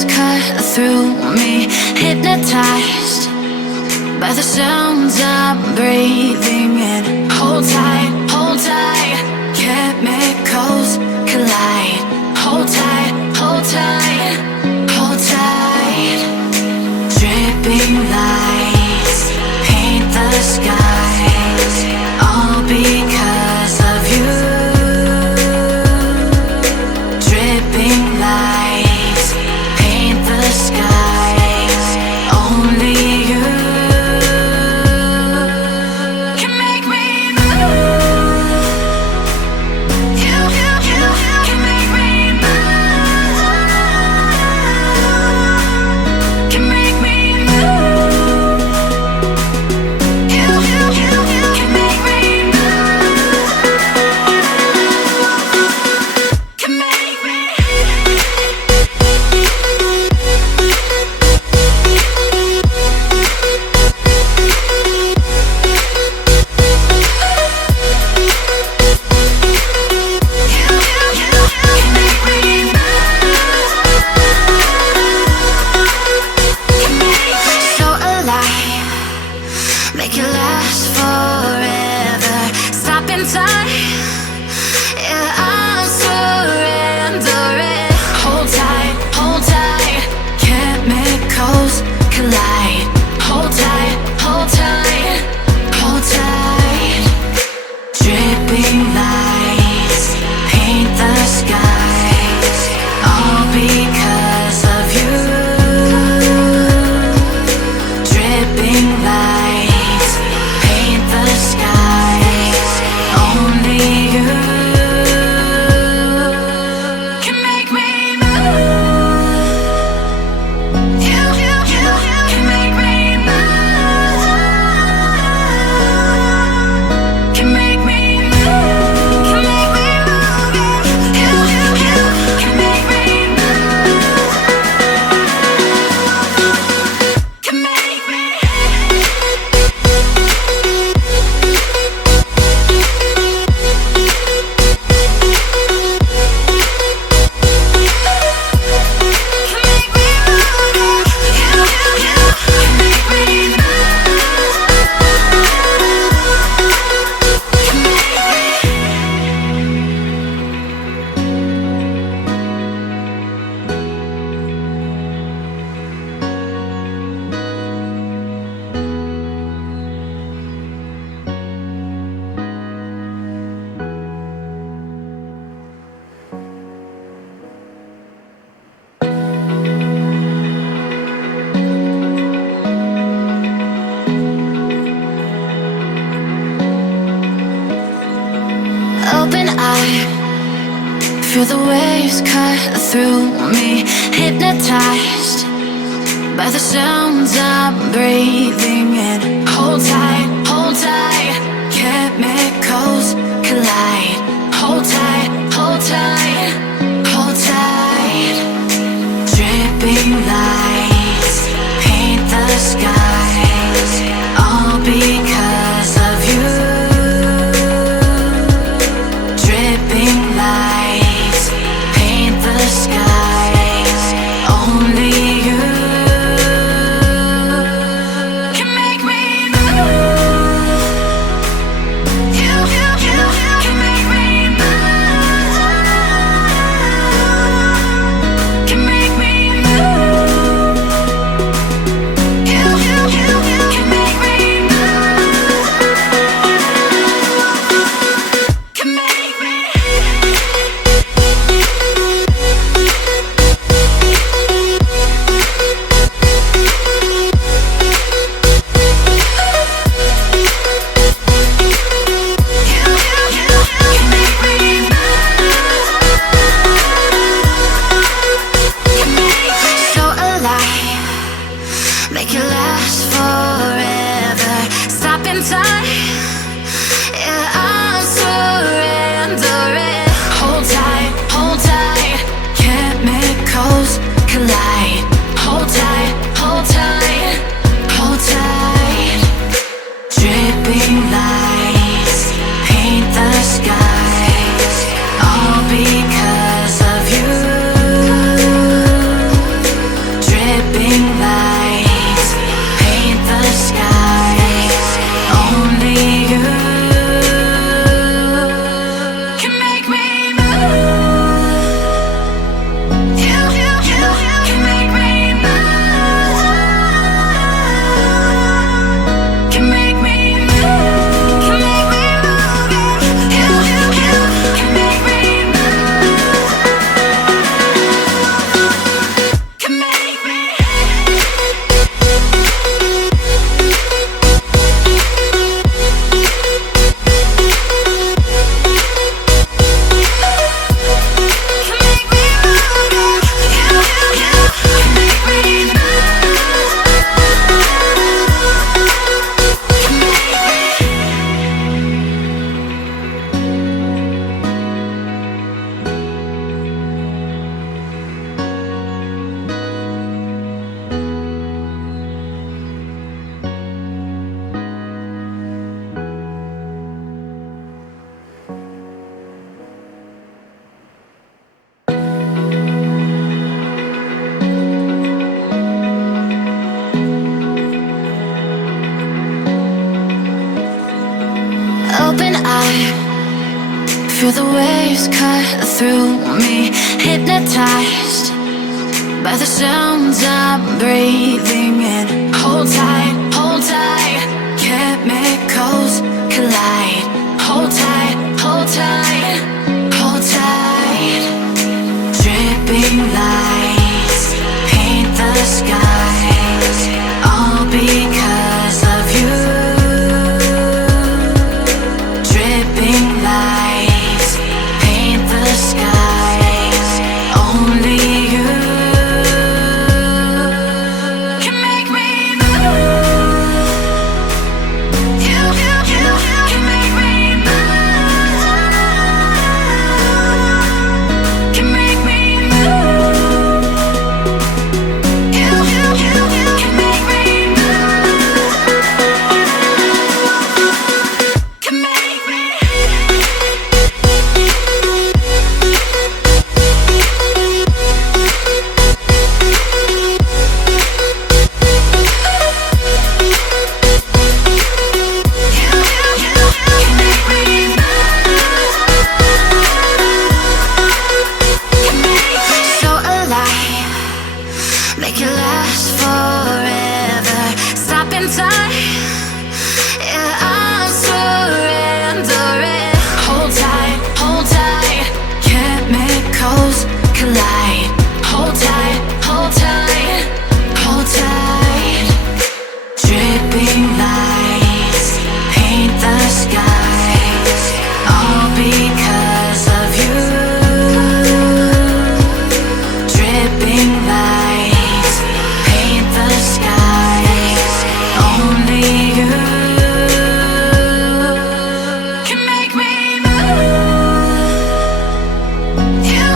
waves cut through me, hypnotized by the sounds I'm breathing in. Hold tight, chemicals collide. Hold tight, hold tight, hold tight. Dripping lights paint the skies, all because of you. Dripping lights paint the skies, only you can make me move. You can make me move. Can make me move. You can make me move. Can make me. So alive, make it last forever. Stop in time, yeah, I'm surrendering. Hold tight, chemicals collide. Hold tight, hold tight, hold tight. Dripping lights paint the skies, all because of you. Dripping lights paint the skies, only you can make me move. You can make me move. Can make me move. Can make me move. You can make me move. Can make me. Open eye, feel the waves cut through me, hypnotized by the sounds I'm breathing in. Hold tight, chemicals collide. Hold tight, hold tight. Dripping lights paint the skies, all because of you. Dripping lights paint the skies, only you can make me move. You can make me move. Can make me move. You can make me move. Can make me. So alive, make it last forever. Stop in time, yeah, I'm surrendering. Hold tight, chemicals collide. Hold tight, hold tight. Dripping lights paint the skies, all because of you. Feel the waves cut through me, hypnotized by the sounds I'm breathing in. Hold tight, hold tight. Chemicals collide. Hold tight, hold tight, hold tight. Dripping lights paint the skies, all because of you. Dripping lights paint the skies, only you can make me move. You can make me move. Can make me move. You can make me move. Can make me. So alive, make it last forever. Stop in time, yeah, I'm surrendering. Hold tight, hold tight. Chemicals collide. Hold tight, hold tight, hold tight. Dripping lights paint the skies, all because of you. Dripping lights paint the skies, only you can make me move. You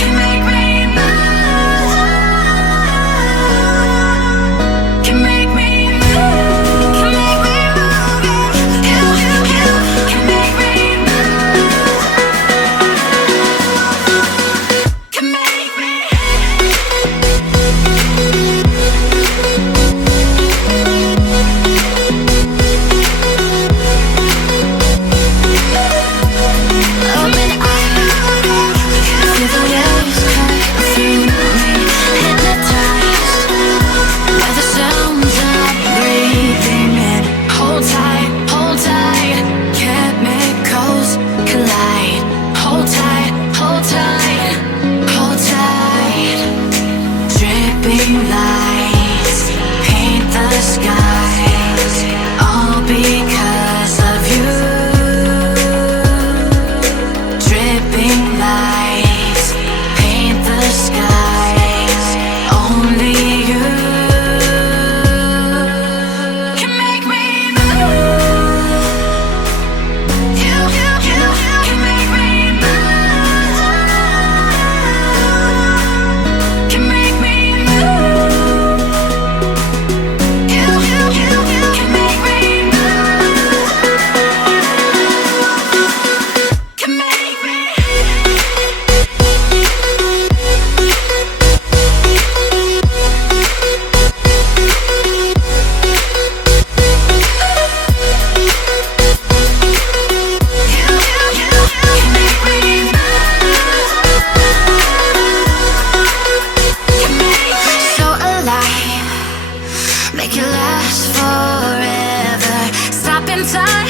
can make me move. Can make me move. Can make me move. You can make me move. Can make me. Oh, man, I feel the waves cut through me, hypnotized by the sounds I'm breathing in. Hold tight, hold tight. Chemicals collide. Hold tight, hold tight, hold tight. Dripping lights paint the skies, all because of you. Dripping lights paint the skies, only you can make me move. You can make me move. Can make me move. You can make me move. Can make me. So alive, make it last forever. Stop in time,